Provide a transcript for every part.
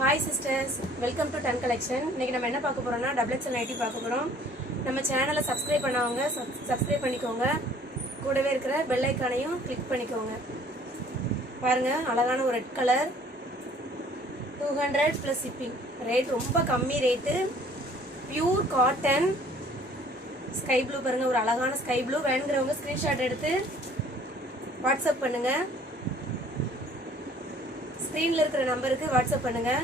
Hi sisters, welcome to டன் collection. இன்றைக்கி நம்ம என்ன பார்க்க போகிறோம்னா XXL நைட்டி பார்க்க போகிறோம். நம்ம சேனலை சப்ஸ்கிரைப் பண்ணவங்க சப்ஸ்கிரைப் பண்ணிக்கோங்க. கூடவே இருக்கிற பெல் ஐக்கானையும் கிளிக் பண்ணிக்கோங்க. பாருங்கள், அழகான ஒரு ரெட் கலர் 200 + ஷிப்பிங். ரேட் ரொம்ப கம்மி rate. Pure cotton sky blue. பாருங்கள், ஒரு அழகான ஸ்கை ப்ளூ. வேணுங்கிறவங்க ஸ்க்ரீன்ஷாட் எடுத்து வாட்ஸ்அப் பண்ணுங்கள். ஸ்க்ரீனில் இருக்கிற நம்பருக்கு வாட்ஸ்அப் பண்ணுங்கள்.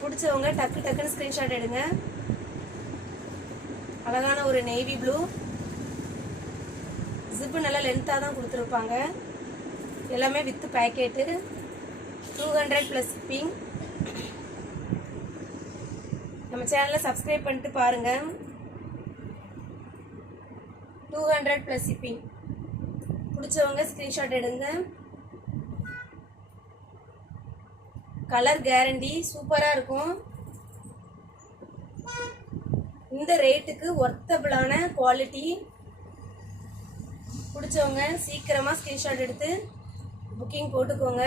பிடிச்சவங்க டக்குன்னு ஸ்க்ரீன்ஷாட் எடுங்க. அழகான ஒரு நேவி ப்ளூ. ஜிப்பு நல்லா லென்த்தாக தான் கொடுத்துருப்பாங்க. எல்லாமே வித் பேக்கெட்டு. 200 + ஷிப்பிங். நம்ம சேனலை சப்ஸ்கிரைப் பண்ணிட்டு பாருங்கள். 200 + ஷிப்பிங். பிடிச்சவங்க ஸ்க்ரீன்ஷாட் எடுங்க. கலர் கேரண்டி சூப்பராக இருக்கும். இந்த ரேட்டுக்கு ஒர்த்தபிளான குவாலிட்டி. பிடிச்சவங்க சீக்கிரமாக ஸ்க்ரீன்ஷாட் எடுத்து புக்கிங் போட்டுக்கோங்க.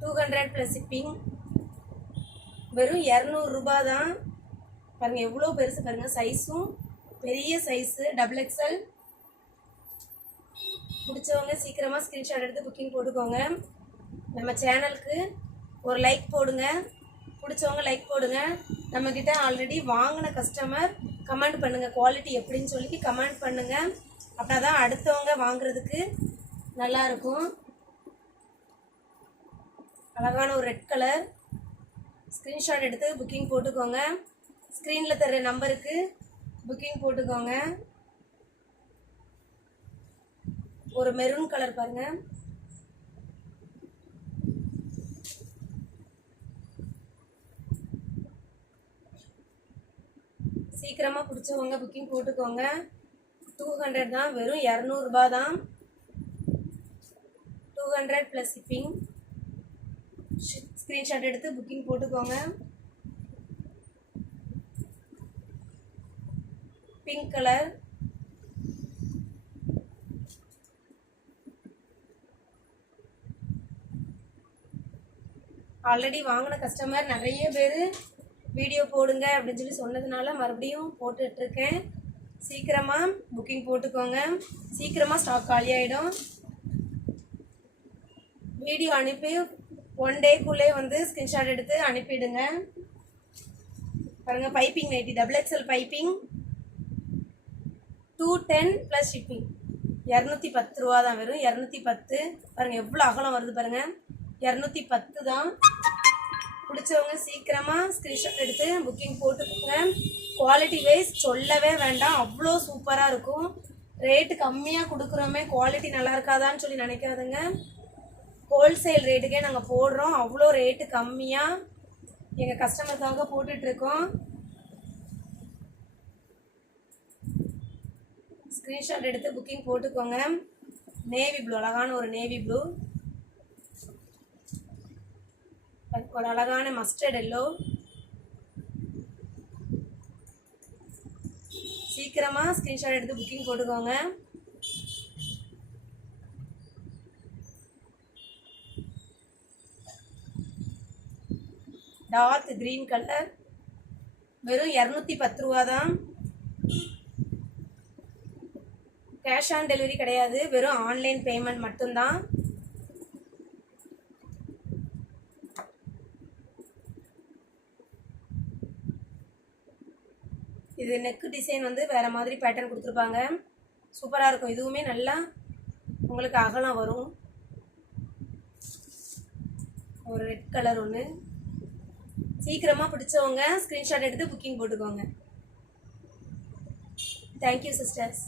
200 + ஷிப்பிங். வெறும் 200 ரூபா தான். பாருங்கள் எவ்வளோ பெருசு பாருங்கள். சைஸும் பெரிய சைஸு XXL. பிடிச்சவங்க சீக்கிரமாக ஸ்க்ரீன்ஷாட் எடுத்து புக்கிங் போட்டுக்கோங்க. நம்ம சேனலுக்கு ஒரு லைக் போடுங்க. பிடிச்சவங்க லைக் போடுங்க. நம்மக்கிட்ட ஆல்ரெடி வாங்கின கஸ்டமர் கமெண்ட் பண்ணுங்கள், குவாலிட்டி எப்படின்னு சொல்லி கமெண்ட் பண்ணுங்கள். அப்படின்னா தான் அடுத்தவங்க வாங்குறதுக்கு நல்லாயிருக்கும். அழகான ஒரு ரெட் கலர். ஸ்க்ரீன்ஷாட் எடுத்து புக்கிங் போட்டுக்கோங்க. ஸ்க்ரீனில் தர்ற நம்பருக்கு புக்கிங் போட்டுக்கோங்க. ஒரு மெரூன் கலர் பாருங்க. சீக்கிரமா பிடிச்சவங்க புக்கிங் போட்டுக்கோங்க. 200 தான். வெறும் 200 ரூபா தான். 200 + ஷிப்பிங். ஸ்க்ரீன்ஷாட் எடுத்து புக்கிங் போட்டுக்கோங்க. Pink colour. ஆல்ரெடி வாங்கின கஸ்டமர் நிறைய பேர் வீடியோ போடுங்க அப்படின்னு சொல்லி சொன்னதுனால மறுபடியும் போட்டுட்ருக்கேன். சீக்கிரமாக புக்கிங் போட்டுக்கோங்க. சீக்கிரமாக ஸ்டாக் காலியாகிடும். வீடியோ அனுப்பி 1 டேக்குள்ளே வந்து ஸ்க்ரீன்ஷாட் எடுத்து அனுப்பிடுங்க. பாருங்கள், piping nightie XXL piping. 210 + shipping. 210 ரூபா தான். வெறும் 210. பாருங்கள் எவ்வளோ அகலம் வருது பாருங்கள். 210 தான். பிடிச்சவங்க சீக்கிரமாக ஸ்க்ரீன்ஷாட் எடுத்து புக்கிங் போட்டுக்கோங்க. குவாலிட்டி வைஸ் சொல்லவே வேண்டாம், அவ்வளோ சூப்பராக இருக்கும். ரேட்டு கம்மியாக கொடுக்குறோமே, குவாலிட்டி நல்லா இருக்காதான்னு சொல்லி நினைக்காதுங்க. ஹோல்சேல் ரேட்டுக்கே நாங்கள் போடுறோம். அவ்வளோ ரேட்டு கம்மியாக எங்கள் கஸ்டமருக்காக போட்டுட்ருக்கோம். ஸ்க்ரீன்ஷாட் எடுத்து புக்கிங் போட்டுக்கோங்க. நேவி ப்ளூ, அழகான ஒரு நேவி ப்ளூ. ஒரு அழகான மஸ்டர்ட் எல்லோ. சீக்கிரமாக ஸ்க்ரீன்ஷாட் எடுத்து புக்கிங் போட்டுக்கோங்க. Dark green colour. வெறும் 210 ரூபா தான். கேஷ் ஆன் டெலிவரி கிடையாது, வெறும் ஆன்லைன் பேமெண்ட் மட்டும்தான். இது நெக்கு டிசைன் வந்து வேறு மாதிரி பேட்டர்ன் கொடுத்துருப்பாங்க. சூப்பராக இருக்கும். இதுவுமே நல்லா உங்களுக்கு அகலம் வரும். ஒரு ரெட் கலர் ஒன்று. சீக்கிரமாக பிடிச்சவங்க ஸ்க்ரீன்ஷாட் எடுத்து புக்கிங் போட்டுக்கோங்க. Thank you sisters.